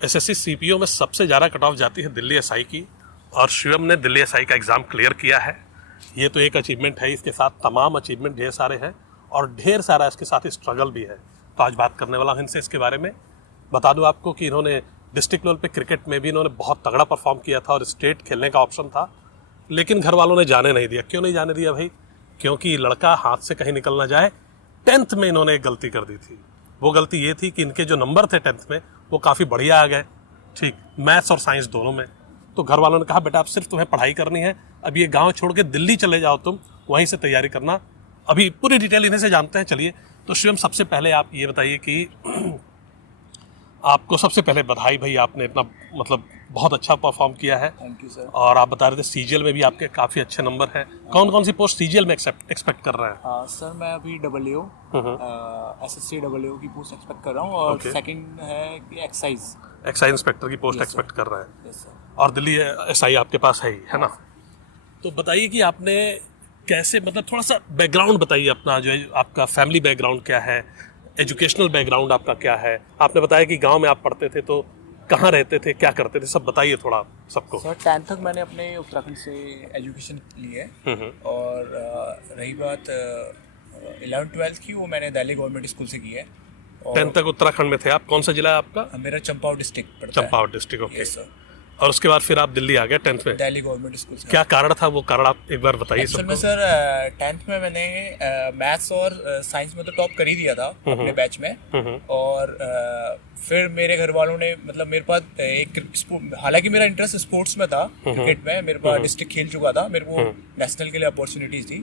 SSC CPO में सबसे ज़्यादा कट ऑफ जाती है दिल्ली एसआई की, और शिवम ने दिल्ली एसआई का एग्ज़ाम क्लियर किया है। ये तो एक अचीवमेंट है, इसके साथ तमाम अचीवमेंट ढेर सारे हैं और ढेर सारा इसके साथ स्ट्रगल भी है। तो आज बात करने वाला हूँ इनसे इसके बारे में। बता दूँ आपको कि इन्होंने डिस्ट्रिक्ट लेवल पे क्रिकेट में भी इन्होंने बहुत तगड़ा परफॉर्म किया था और स्टेट खेलने का ऑप्शन था, लेकिन घर वालों ने जाने नहीं दिया। क्यों नहीं जाने दिया भाई? क्योंकि लड़का हाथ से कहीं निकल ना जाए। 10th में इन्होंने एक गलती कर दी थी। वो गलती ये थी कि इनके जो नंबर थे 10th में वो काफ़ी बढ़िया आ गए, ठीक, मैथ्स और साइंस दोनों में। तो घर वालों ने कहा बेटा अब सिर्फ तुम्हें पढ़ाई करनी है, अब ये गांव छोड़ के दिल्ली चले जाओ, तुम वहीं से तैयारी करना। अभी पूरी डिटेल इन्हीं से जानते हैं। चलिए, तो शिवम सबसे पहले आप ये बताइए कि आपको सबसे पहले बधाई भाई, आपने इतना मतलब बहुत अच्छा परफॉर्म किया है। Thank you sir. और आप बता रहे थे सीजीएल में भी आपके काफ़ी अच्छे नंबर हैं। कौन कौन सी पोस्ट सीजीएल में एक्सपेक्ट कर रहे हैं? सर मैं अभी डब्ल्यू एसएससी डब्ल्यू की पोस्ट एक्सपेक्ट कर रहा हूँ और सेकंड है कि एक्साइज इंस्पेक्टर की पोस्ट एक्सपेक्ट कर रहे हैं। Yes sir. और दिल्ली एसआई आपके पास है ना? तो बताइए कि आपने कैसे, मतलब थोड़ा सा बैकग्राउंड बताइए अपना, जो है आपका फैमिली बैकग्राउंड क्या है, एजुकेशनल बैकग्राउंड आपका क्या है। आपने बताया कि गांव में आप पढ़ते थे, तो कहाँ रहते थे, क्या करते थे, सब बताइए थोड़ा सबको। सर 10th तक मैंने अपने उत्तराखंड से एजुकेशन ली है और रही बात 11th-12th की, वो मैंने दिल्ली गवर्नमेंट स्कूल से की है। 10th तक उत्तराखंड में थे आप? कौन सा जिला है आपका? मेरा चंपावत डिस्ट्रिक्ट पड़ता है। Champawat district, okay. Yes sir. और उसके बाद फिर आप दिल्ली आ गए 10th में? दिल्ली गवर्नमेंट स्कूल से। क्या कारण था? वो कारण आप एक बार बताइए एक्चुअल सबको। में सर 10th में मैंने मैथ्स और साइंस में तो टॉप कर ही दिया था अपने बैच में। और फिर मेरे घर वालों ने, मतलब मेरे पास एक, हालांकि मेरा इंटरेस्ट स्पोर्ट्स में था, क्रिकेट में मेरे पास डिस्ट्रिक्ट खेल चुका था, मेरे को नेशनल के लिए अपॉर्चुनिटीज थी।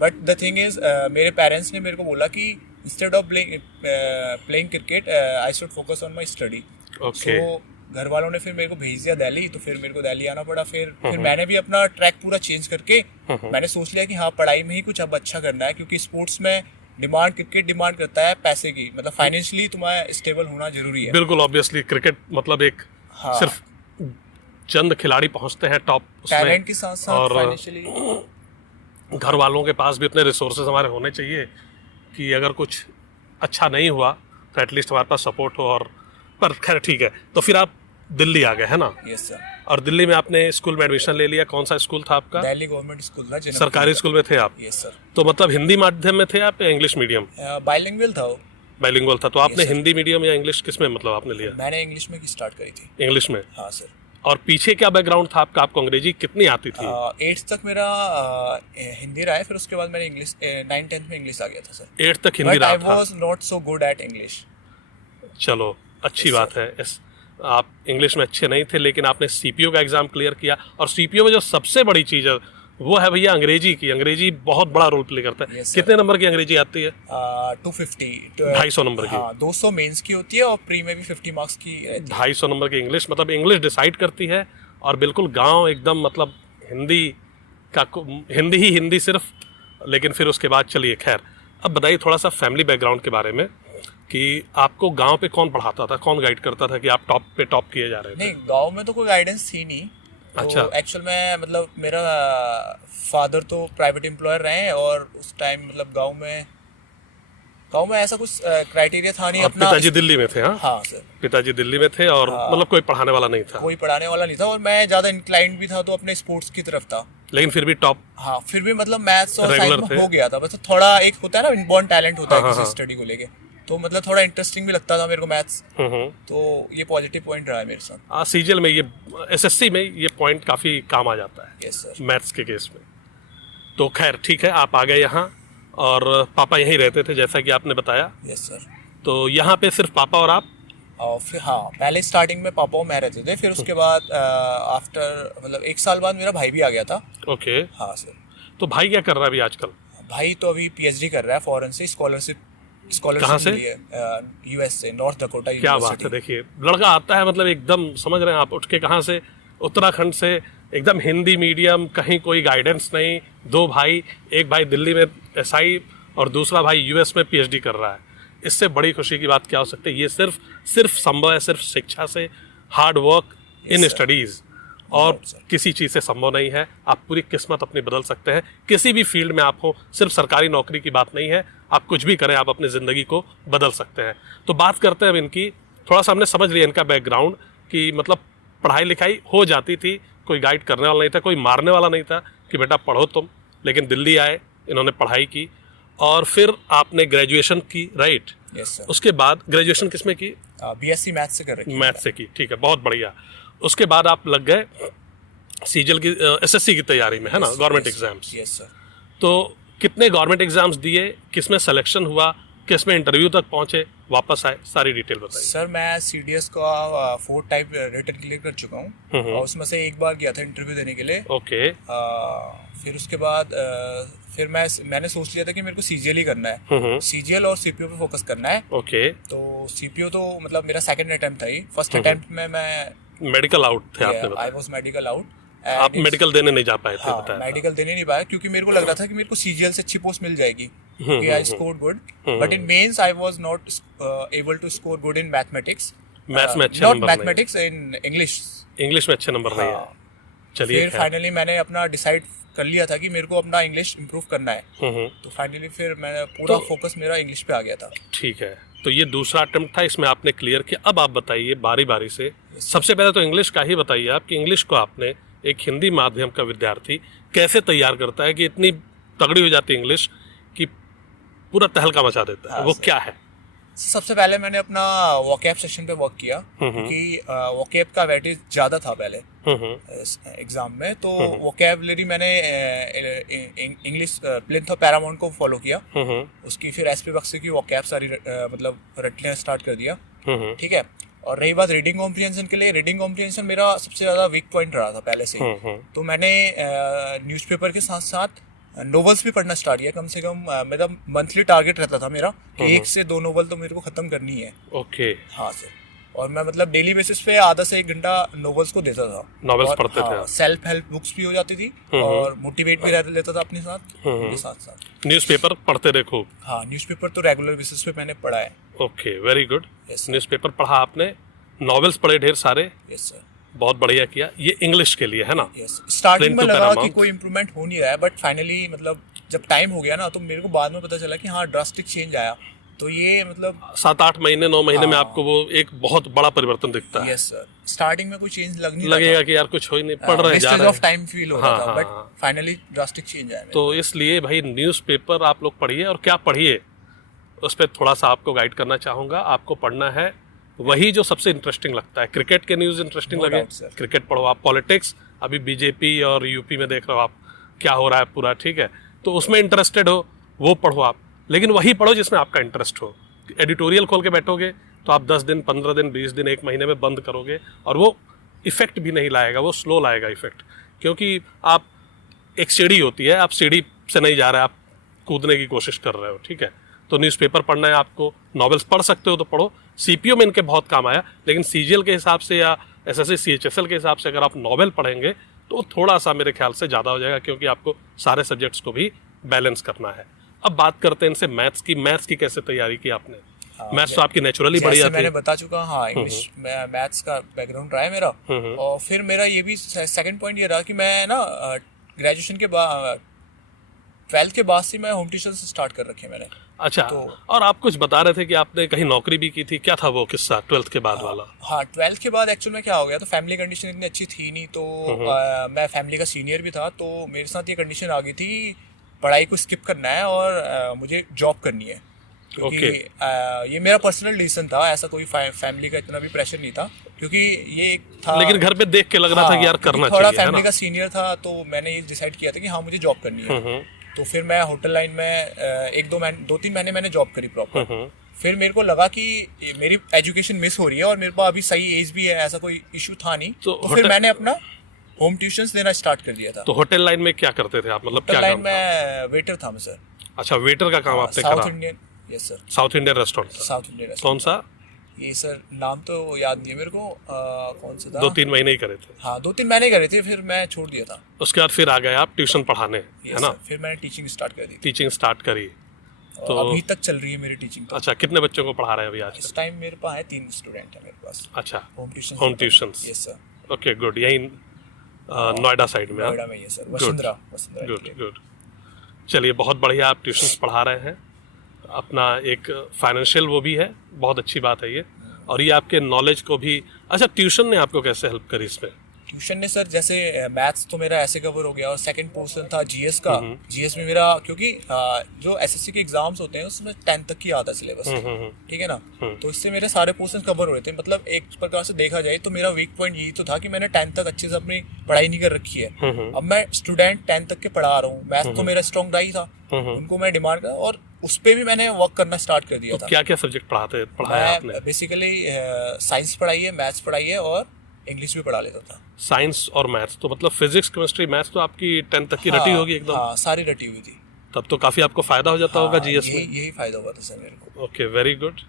बट द थिंग इज मेरे पेरेंट्स ने मेरे को बोला कि instead of playing cricket I should focus on my study. Okay. घर वालों ने फिर मेरे को भेज दिया दिल्ली, तो फिर मेरे को दिल्ली आना पड़ा। फिर मैंने भी अपना ट्रैक पूरा चेंज करके मैंने सोच लिया कि हाँ पढ़ाई में ही कुछ अब अच्छा करना है, क्योंकि स्पोर्ट्स में क्रिकेट डिमांड करता है पैसे की, मतलब फाइनेंशियली तुम्हें स्टेबल होना जरूरी है। बिल्कुल, ऑब्वियसली क्रिकेट मतलब एक सिर्फ चंद खिलाड़ी पहुंचते हैं टॉप उसमें, टैलेंट के साथ साथ फाइनेंशियली घर वालों के पास भी उतने रिसोर्सेज हमारे होने चाहिए कि अगर कुछ अच्छा नहीं हुआ तो एटलीस्ट हमारे पास सपोर्ट हो। और पर खैर ठीक है, तो फिर आप दिल्ली आ गए, है ना? Yes sir. और दिल्ली में आपने स्कूल में एडमिशन ले लिया। कौन सा स्कूल था आपका? दिल्ली गवर्नमेंट स्कूल था। सरकारी स्कूल में थे आप? Yes sir. तो मतलब हिंदी माध्यम में थे आप या इंग्लिश मीडियम? बाइलिंगुअल था वो। बाइलिंगुअल था। तो आपने हिंदी मीडियम या इंग्लिश किस में मतलब आपने लिया? मैंने इंग्लिश में स्टार्ट करी थी। इंग्लिश में? हाँ सर। और पीछे क्या बैकग्राउंड था आपका? आपको अंग्रेजी कितनी आती थी? 8th तक मेरा हिंदी रहा है, फिर उसके बाद मैंने इंग्लिश 9th-10th में इंग्लिश आ गया था सर। 8th तक हिंदी रहा था? But I was not so good at English. चलो अच्छी बात है। आप इंग्लिश में अच्छे नहीं थे, लेकिन आपने सीपीओ का एग्जाम क्लियर किया। और सीपीओ में जो सबसे बड़ी चीज़ है वो है भैया अंग्रेजी की। अंग्रेजी बहुत बड़ा रोल प्ले करता है। कितने नंबर की अंग्रेजी आती है? 250 250 नंबर की। 200 मेंस की होती है और प्री में भी 50 मार्क्स की। 250 नंबर की इंग्लिश, मतलब इंग्लिश डिसाइड करती है। और बिल्कुल गांव एकदम, मतलब हिंदी ही हिंदी सिर्फ। लेकिन फिर उसके बाद चलिए खैर, अब बताइए थोड़ा सा फैमिली बैकग्राउंड के बारे में कि आपको गांव पे कौन पढ़ाता था, कौन गाइड करता था कि आप टॉप किए जा रहे थे? नहीं, गांव में तो कोई गाइडेंस थी नहीं। अच्छा। तो एक्चुअल में मतलब मेरा फादर तो प्राइवेट एम्प्लॉयर रहे हैं और उस टाइम मतलब गांव में ऐसा कुछ क्राइटेरिया था नहीं अपना। पिताजी दिल्ली में थे? हाँ सर, पिताजी दिल्ली में थे और मतलब कोई पढ़ाने वाला नहीं था? कोई पढ़ाने वाला नहीं था और मैं ज्यादा इंक्लाइंड भी था तो अपने स्पोर्ट्स की तरफ था। लेकिन फिर भी टॉप? हाँ, फिर भी मतलब मैथ्स और साइंस में हो गया था। बस थोड़ा एक होता है ना, इनबॉर्न टैलेंट होता है किसी स्टडी को लेके, तो मतलब थोड़ा इंटरेस्टिंग भी लगता था मेरे को मैथ्स। तो ये पॉजिटिव पॉइंट रहा है मेरे साथ। सीजीएल में, ये एसएससी में ये पॉइंट काफी काम आ जाता है। Yes sir. मैथ्स के केस में। तो खैर ठीक है, आप आ गए यहाँ और पापा यहीं रहते थे जैसा कि आपने बताया। Yes sir. तो यहाँ पे सिर्फ पापा और आप? और फिर हाँ, पहले स्टार्टिंग में पापा और मैं रहते थे, फिर उसके बाद आफ्टर मतलब 1 साल बाद मेरा भाई भी आ गया था। ओके। हाँ सर। तो भाई क्या कर रहा है अभी आजकल? भाई तो अभी पीएचडी कर रहा है फॉरेन से, स्कॉलरशिप कहाँ से? यूएस से, नॉर्थ डकोटा यूनिवर्सिटी। क्या बात है। देखिए लड़का आता है, मतलब एकदम समझ रहे हैं आप, उठ के कहाँ से, उत्तराखंड से, एकदम हिंदी मीडियम, कहीं कोई गाइडेंस नहीं। 2 भाई, एक भाई दिल्ली में एसआई और दूसरा भाई यूएस में पीएचडी कर रहा है। इससे बड़ी खुशी की बात क्या हो सकती है? ये सिर्फ संभव है सिर्फ शिक्षा से, हार्ड वर्क इन स्टडीज, और किसी चीज़ से संभव नहीं है। आप पूरी किस्मत अपनी बदल सकते हैं किसी भी फील्ड में आप हो। सिर्फ सरकारी नौकरी की बात नहीं है, आप कुछ भी करें, आप अपनी ज़िंदगी को बदल सकते हैं। तो बात करते हैं अब इनकी थोड़ा सा हमने समझ लिया इनका बैकग्राउंड कि मतलब पढ़ाई लिखाई हो जाती थी, कोई गाइड करने वाला नहीं था, कोई मारने वाला नहीं था कि बेटा पढ़ो तुम, लेकिन दिल्ली आए, इन्होंने पढ़ाई की और फिर आपने ग्रेजुएशन की, राइट? Yes sir. उसके बाद ग्रेजुएशन किस में की? बीएससी मैथ से कर रखी है। मैथ से की, ठीक है, बहुत बढ़िया। उसके बाद आप लग गए सीजीएल की एसएससी की तैयारी में, है ना, गवर्नमेंट एग्जाम्स। Yes sir. तो कितने गवर्नमेंट एग्जाम्स दिए, किसमें सिलेक्शन हुआ, किसमें इंटरव्यू तक पहुंचे, वापस आए, सारी डिटेल बताइए। सर मैं सीडीएस का 4 टाइप रिटर्न क्लियर कर चुका हूँ और उसमें से एक बार गया था इंटरव्यू देने के लिए। ओके। फिर उसके बाद फिर मैंने सोच लिया था कि मेरे को सीजीएल ही करना है, सीजीएल और सीपीओ पे फोकस करना है। ओके। तो सीपीओ तो मतलब मेरा सेकंड अटेम्प्ट था ही। फर्स्ट अटेम्प्ट में मैं मेडिकल आउट थे आपने बताया। I was medical out. आप मेडिकल देने नहीं जा पाए थे, बताया। मेडिकल देने नहीं पाया क्योंकि मेरे को लग रहा था कि मेरे को सीजीएल से अच्छी पोस्ट मिल जाएगी क्योंकि I scored good, but in mains I was not able to score good in mathematics. Maths में अच्छे नॉट नंबर नहीं, मैथमेटिक्स, इन इंग्लिश। इंग्लिश में अच्छे नंबर नहीं है। चलिए, फिर फाइनली मैंने अपना डिसाइड कर लिया था कि मेरे को अपना इंग्लिश इंप्रूव करना है, तो फाइनली फिर मैं पूरा फोकस मेरा इंग्लिश पे आ गया था। ठीक है, तो ये दूसरा अटेम्प्ट था, इसमें आपने क्लियर किया। अब आप बताइए बारी बारी से, सबसे पहले तो इंग्लिश का ही बताइए आप कि इंग्लिश को आपने एक हिंदी माध्यम का विद्यार्थी कैसे तैयार करता है कि इतनी तगड़ी हो जाती है इंग्लिश कि पूरा तहलका मचा देता है, वो क्या है? सबसे पहले मैंने अपना वोकैब सेक्शन पे वर्क किया क्योंकि वोकैब का वेटेज ज़्यादा था पहले एग्जाम में, तो वोकैबलरी मैंने इंग्लिश प्लिंथ और पैरामाउंट को फॉलो किया। उसकी फिर एसपी बक्सी की वोकैब सारी मतलब रटना स्टार्ट कर दिया, ठीक है। और रही बात रीडिंग कॉम्प्रिहेंशन के लिए, रीडिंग कॉम्प्रिहेंशन मेरा सबसे ज़्यादा वीक पॉइंट रहा था पहले से ही। तो मैंने न्यूज़पेपर के साथ साथ नोवेल्स भी पढ़ना स्टार्ट किया। कम से कम मेरा मंथली टारगेट रहता था मेरा कि 1 से 2 नोवेल तो मेरे को खत्म करनी है। ओके। हाँ सर। और मैं मतलब डेली बेसिस पे आधा से 1 घंटा नोवेल्स को देता था। नॉवेल्स पढ़ते थे? सेल्फ हेल्प बुक्स भी हो जाती थी और मोटिवेट भी रह लेता था अपने साथ, उनके साथ साथ। न्यूज़पेपर पढ़ते थे खूब? हाँ, न्यूज़पेपर तो रेगुलर बेसिस पे मैंने पढ़ा है। Okay, very good. न्यूज़पेपर पढ़ा आपने, नॉवेल्स पढ़े ढेर सारे? Yes sir. बहुत बढ़िया किया। ये इंग्लिश के लिए है ना? यस। स्टार्टिंग में लगा कि कोई इम्प्रूवमेंट हो नहीं रहा है, बट फाइनली मतलब जब टाइम हो गया ना तो मेरे को बाद में पता चला कि हाँ ड्रास्टिक चेंज आया। तो ये मतलब 7-8 महीने 9 महीने में आपको वो एक बहुत बड़ा परिवर्तन दिखता है। Yes sir. स्टार्टिंग में कोई चेंज लगेगा कि यार कुछ हो ही नहीं, पढ़ रहे जा रहे ऑफ टाइम फील हो रहा था, बट फाइनली ड्रास्टिक चेंज आया। तो इसलिए भाई न्यूज़पेपर आप लोग पढ़िए, और क्या पढ़िए उस पर थोड़ा सा आपको गाइड करना चाहूँगा। आपको पढ़ना है वही जो सबसे इंटरेस्टिंग लगता है। क्रिकेट के न्यूज़ इंटरेस्टिंग लगे, क्रिकेट पढ़ो आप। पॉलिटिक्स, अभी बीजेपी और यूपी में देख रहे हो आप क्या हो रहा है पूरा, ठीक है, तो उसमें इंटरेस्टेड हो वो पढ़ो आप, लेकिन वही पढ़ो जिसमें आपका इंटरेस्ट हो। एडिटोरियल खोल के बैठोगे तो आप 10 दिन 15 दिन 20 दिन 1 महीने में बंद करोगे और वो इफेक्ट भी नहीं लाएगा, वो स्लो लाएगा इफेक्ट, क्योंकि आप एक सीढ़ी होती है, आप सीढ़ी से नहीं जा रहे, आप कूदने की कोशिश कर रहे हो, ठीक है। तो न्यूज़पेपर पढ़ना है आपको, नॉवेल्स पढ़ सकते हो तो पढ़ो। सीपीओ में इनके बहुत काम आया, लेकिन सीजीएल के हिसाब से या एसएससी सीएचएसएल के हिसाब से अगर आप नॉवेल पढ़ेंगे तो थोड़ा सा मेरे ख्याल से ज़्यादा हो जाएगा, क्योंकि आपको सारे सब्जेक्ट्स को भी बैलेंस करना है। अब बात करते हैं इनसे मैथ्स की। मैथ्स की कैसे तैयारी की आपने? मैथ्स तो आपकी नेचुरली बढ़िया थी, मैंने बता चुका। हाँ, इंग्लिश मैथ्स का बैकग्राउंड रहा है मेरा। और फिर मेरा ये भी सेकंड पॉइंट ये रहा कि मैं ना ग्रेजुएशन के बाद 12th के बाद से मैं होम ट्यूशन से स्टार्ट कर रखे मैंने। अच्छा, तो, और आप कुछ बता रहे थे कि आपने कहीं नौकरी भी की थी, क्या था वो किस्सा 12th के बाद वाला? हाँ, 12th के बाद एक्चुअल में क्या हो गया, तो फैमिली कंडीशन इतनी अच्छी थी नहीं, तो मैं फैमिली का सीनियर भी था, तो मेरे साथ ये कंडीशन आ गई थी पढ़ाई को स्किप करना है और मुझे जॉब करनी है, क्योंकि ये मेरा पर्सनल डिसीजन था, ऐसा कोई फैमिली का इतना भी प्रेशर नहीं था, क्योंकि ये एक था। लेकिन घर पे देख के लग रहा था कि यार करना चाहिए, थोड़ा फैमिली का सीनियर था, तो मैंने ये डिसाइड किया था कि हाँ मुझे जॉब करनी है। तो फिर मैं होटल लाइन में 2-3 महीने मैंने जॉब करी प्रॉपर। फिर मेरे को लगा कि मेरी एजुकेशन मिस हो रही है और मेरे पास अभी सही एज भी है, ऐसा कोई इशू था नहीं, तो फिर मैंने अपना होम ट्यूशंस देना स्टार्ट कर दिया था। तो होटल लाइन में क्या करते थे आप, मतलब क्या लाइन में वेटर था मैं सर। अच्छा, वेटर का काम आपने करा? South Indian. Yes sir. South Indian restaurant? South Indian restaurant. कौन सा? ये सर नाम तो याद नहीं है मेरे को, कौन सा था। 2-3 महीने ही करे थे? हाँ, 2-3 महीने करे थे, फिर मैं छोड़ दिया था। उसके बाद फिर आ गए आप ट्यूशन पढ़ाने, है ना? फिर मैंने टीचिंग स्टार्ट कर दी। टीचिंग स्टार्ट करी, तो अभी तक चल रही है मेरी टीचिंग। अच्छा, कितने बच्चों को पढ़ा रहे हैं अभी आज? इस टाइम मेरे पास है 3 स्टूडेंट है मेरे पास। अच्छा, home tuition. Yes sir. Okay, good. यही नोएडा साइड में? नोएडा में, यस सर। वसुंधरा। गुड। चलिए, बहुत बढ़िया, आप ट्यूशंस पढ़ा रहे हैं, अपना एक फाइनेंशियल वो भी है, बहुत अच्छी बात है ये। और ये आपके नॉलेज को भी। अच्छा, ट्यूशन ने आपको कैसे हेल्प करी इसमें? ट्यूशन ने सर, जैसे मैथ्स तो मेरा ऐसे कवर हो गया, और सेकंड पोर्शन था जीएस का। जीएस में मेरा, क्योंकि जो एसएससी के एग्जाम्स होते हैं उसमें 10th तक की आता है सिलेबस, ठीक है ना, तो इससे मेरे सारे पोर्शन कवर हो रहे थे। मतलब एक प्रकार से देखा जाए तो मेरा वीक पॉइंट यही तो था कि मैंने 10th तक अच्छे से अपनी पढ़ाई नहीं कर रखी है। अब मैं स्टूडेंट 10th तक के पढ़ा रहा हूँ, मैथ्स तो मेरा स्ट्रॉन्ग रहा ही था, उनको मैं डिमांड कर, और उस पर भी मैंने वर्क करना स्टार्ट कर दिया था। क्या क्या सब्जेक्ट पढ़ाया आपने? बेसिकली साइंस पढ़ाई है, मैथ्स पढ़ाई है, और इंग्लिश भी पढ़ा लेता था। साइंस और मैथ्स, तो मतलब फिजिक्स, केमिस्ट्री, मैथ्स तो आपकी 10th तक की रटी होगी एकदम? हाँ, सारी रटी हुई थी। तब तो काफी आपको फायदा हो जाता होगा जीएस में। यही फायदा हुआ था सर मेरे को। Okay, very good.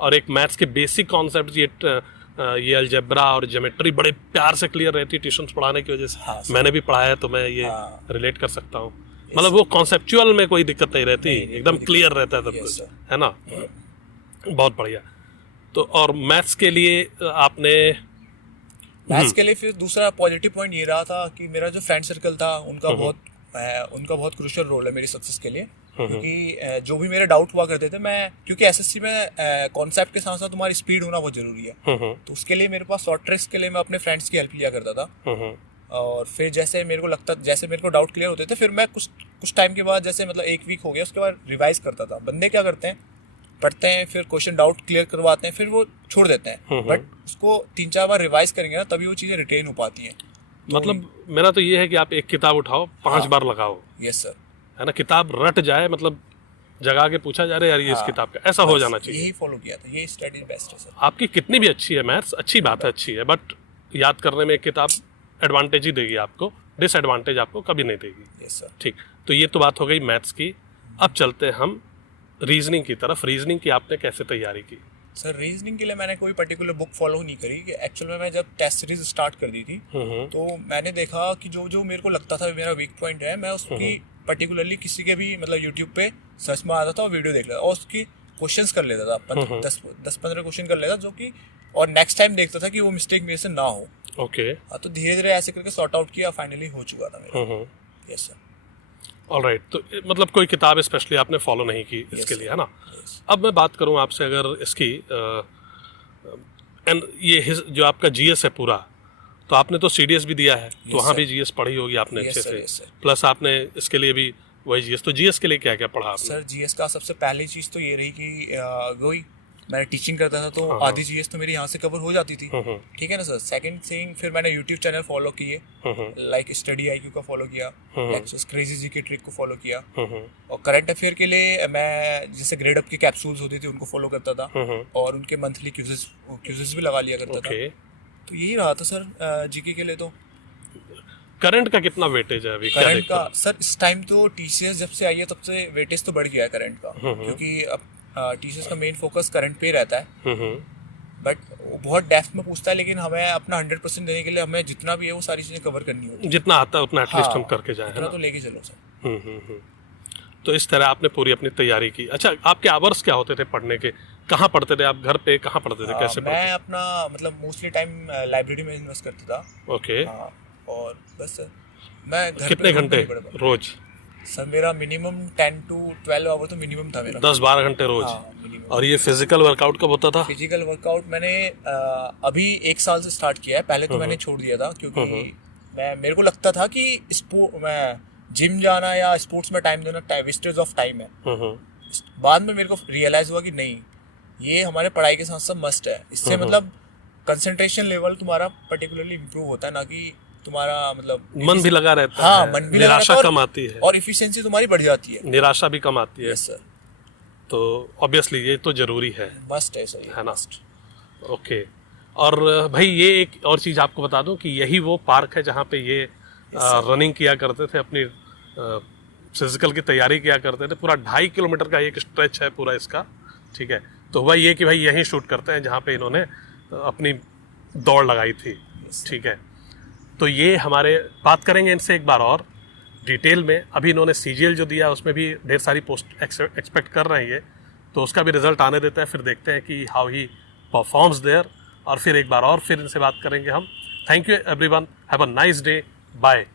और एक मैथ्स के बेसिक कॉन्सेप्ट, ये अलजेब्रा और ज्योमेट्री बड़े प्यार से क्लियर रहती है ट्यूशन पढ़ाने की वजह से। मैंने भी पढ़ाया है तो मैं ये रिलेट कर सकता हूँ। मतलब वो कॉन्सेप्चुअल में कोई दिक्कत नहीं रहती, एकदम क्लियर रहता है सब कुछ, है ना? बहुत बढ़िया। तो और मैथ्स के लिए आपने मैथ्स के लिए फिर दूसरा पॉजिटिव पॉइंट ये रहा था कि मेरा जो फ्रेंड सर्कल था उनका बहुत क्रूशियल रोल है मेरी सक्सेस के लिए। क्योंकि जो भी मेरे डाउट हुआ करते थे, मैं, क्योंकि एसएससी में कॉन्सेप्ट के साथ साथ तुम्हारी स्पीड होना बहुत जरूरी है, तो उसके लिए मेरे पास शॉर्ट ट्रिक्स के लिए मैं अपने फ्रेंड्स की हेल्प लिया करता था। और फिर जैसे मेरे को डाउट क्लियर होते थे, फिर मैं कुछ टाइम के बाद, जैसे मतलब एक वीक हो गया, उसके बाद रिवाइज करता था। बंदे क्या करते हैं, पढ़ते हैं, फिर क्वेश्चन डाउट क्लियर करवाते हैं, फिर वो छोड़ देते हैं, बट उसको 3-4 बार रिवाइज करेंगे ना, तभी वो चीज़ें रिटेन हो पाती हैं। मतलब मेरा तो ये है कि आप एक किताब उठाओ, 5 बार लगाओ। Yes sir. है ना, किताब रट जाए, मतलब जगा के पूछा जा रहा है यार ये इस किताब का, ऐसा हो जाना चाहिए। यही फॉलो किया था, यही स्टडी बेस्ट है सर। आपकी कितनी भी अच्छी है मैथ्स, अच्छी बात है, अच्छी है, बट याद करने में एक किताब एडवांटेज ही देगी आपको, डिसएडवांटेज आपको कभी नहीं देगी। Yes sir. ठीक, तो ये तो बात हो गई मैथ्स की। अब चलते हैं हम रीजनिंग की तरफ। रीजनिंग की आपने कैसे तैयारी की? सर, रीजनिंग के लिए मैंने कोई पर्टिकुलर बुक फॉलो नहीं करी। कि एक्चुअल में मैं जब टेस्ट सीरीज स्टार्ट कर दी थी, तो मैंने देखा कि जो मेरे को लगता था मेरा वीक पॉइंट है, मैं उसकी पर्टिकुलरली किसी के भी मतलब यूट्यूब पे सर्च में आता था और वीडियो देख लेता और उसकी क्वेश्चंस कर लेता था। 10-15 क्वेश्चन कर लेता, जो कि, और नेक्स्ट टाइम देखता था कि वो मिस्टेक मेरे से ना हो। ओके। तो धीरे धीरे ऐसे करके सॉर्ट आउट किया, फाइनली हो चुका था मेरा। Yes sir. ऑलराइट, तो मतलब कोई किताब स्पेशली आपने फॉलो नहीं की इसके लिए, है ना? अब मैं बात करूं आपसे अगर इसकी ये जो आपका जीएस है पूरा, तो आपने तो सीडीएस भी दिया है, तो वहाँ भी जीएस पढ़ी होगी आपने अच्छे से, प्लस आपने इसके लिए भी वही जीएस। तो जीएस के लिए क्या क्या पढ़ा आपने? सर, जीएस का सबसे पहली चीज़ तो ये रही कि वही मैं टीचिंग करता था, तो आधी जीएस तो मेरी यहाँ से कवर हो जाती थी, ठीक है ना सर। सेकंड थिंग, फिर मैंने यूट्यूब चैनल फॉलो किए, लाइक स्टडी आईक्यू का फॉलो किया, क्रेजी जी की ट्रिक को फॉलो किया, और करंट अफेयर के लिए मैं जैसे ग्रेड अप की कैप्सूल्स होती थी उनको फॉलो करता था, और उनके मंथली क्यूजेस भी लगा लिया करता था। तो यही रहा था सर जीके के लिए। तो करंट का कितना वेटेज है अभी? करंट का सर, इस टाइम तो टीसीएस जब से आई है तब से वेटेज तो बढ़ गया है करंट का, क्योंकि अब टीसीएस का मेन फोकस करंट पे ही रहता है। बट वो बहुत डेप्थ में पूछता है, लेकिन हमें अपना 100% देने के लिए हमें जितना भी है वो सारी चीजें कवर करनी होती है। जितना आता है उतना एटलीस्ट हम करके जाएं, है ना? तो लेके चलो सर। तो इस तरह आपने पूरी अपनी तैयारी की। अच्छा, आपके आवर्स क्या होते थे पढ़ने के? कहाँ पढ़ते थे आप? घर पे कहाँ पढ़ते थे? कैसे मैं अपना मतलब मोस्टली टाइम लाइब्रेरी में इन्वेस्ट करता था। ओके। और बस मैं घर कितने घंटे रोज? सर, मेरा मिनिमम 10 to 12 आवर तो मिनिमम था मेरा। 10-12 घंटे रोज। और ये फिजिकल वर्कआउट कब होता था? फिजिकल वर्कआउट मैंने अभी 1 साल से स्टार्ट किया है। पहले तो मैंने छोड़ दिया था, क्योंकि मेरे को लगता था कि मैं जिम जाना या स्पोर्ट्स में टाइम देना वेस्टेज ऑफ टाइम है। बाद में मेरे को रियलाइज हुआ कि नहीं, ये हमारे पढ़ाई के साथ साथ मस्ट है। इससे मतलब कंसंट्रेशन लेवल तुम्हारा पर्टिकुलरली इम्प्रूव होता है, ना कि तुम्हारा मतलब मन भी लगा रहता है। हाँ, मन भी लगा रहता है, निराशा कम आती है और इफिशिएंसी तुम्हारी बढ़ जाती है। निराशा भी कम आती है। Yes sir. तो ऑब्वियसली ये तो जरूरी है, मस्ट है सर, है ना? ओके। और भाई ये एक और चीज़ आपको बता दूं कि यही वो पार्क है जहाँ पे ये रनिंग किया करते थे, अपनी फिजिकल की तैयारी किया करते थे। पूरा 2.5 किलोमीटर का एक स्ट्रेच है पूरा इसका, ठीक है? तो हुआ ये कि भाई यहीं शूट करते हैं जहाँ पे इन्होंने अपनी दौड़ लगाई थी, ठीक है? तो ये हमारे बात करेंगे इनसे एक बार और डिटेल में। अभी इन्होंने सीजीएल जो दिया उसमें भी ढेर सारी पोस्ट एक्सपेक्ट कर रहे हैं ये, तो उसका भी रिजल्ट आने देते हैं, फिर देखते हैं कि हाउ ही परफॉर्म्स देयर, और फिर एक बार और फिर इनसे बात करेंगे हम। Thank you everyone, have a nice day, bye.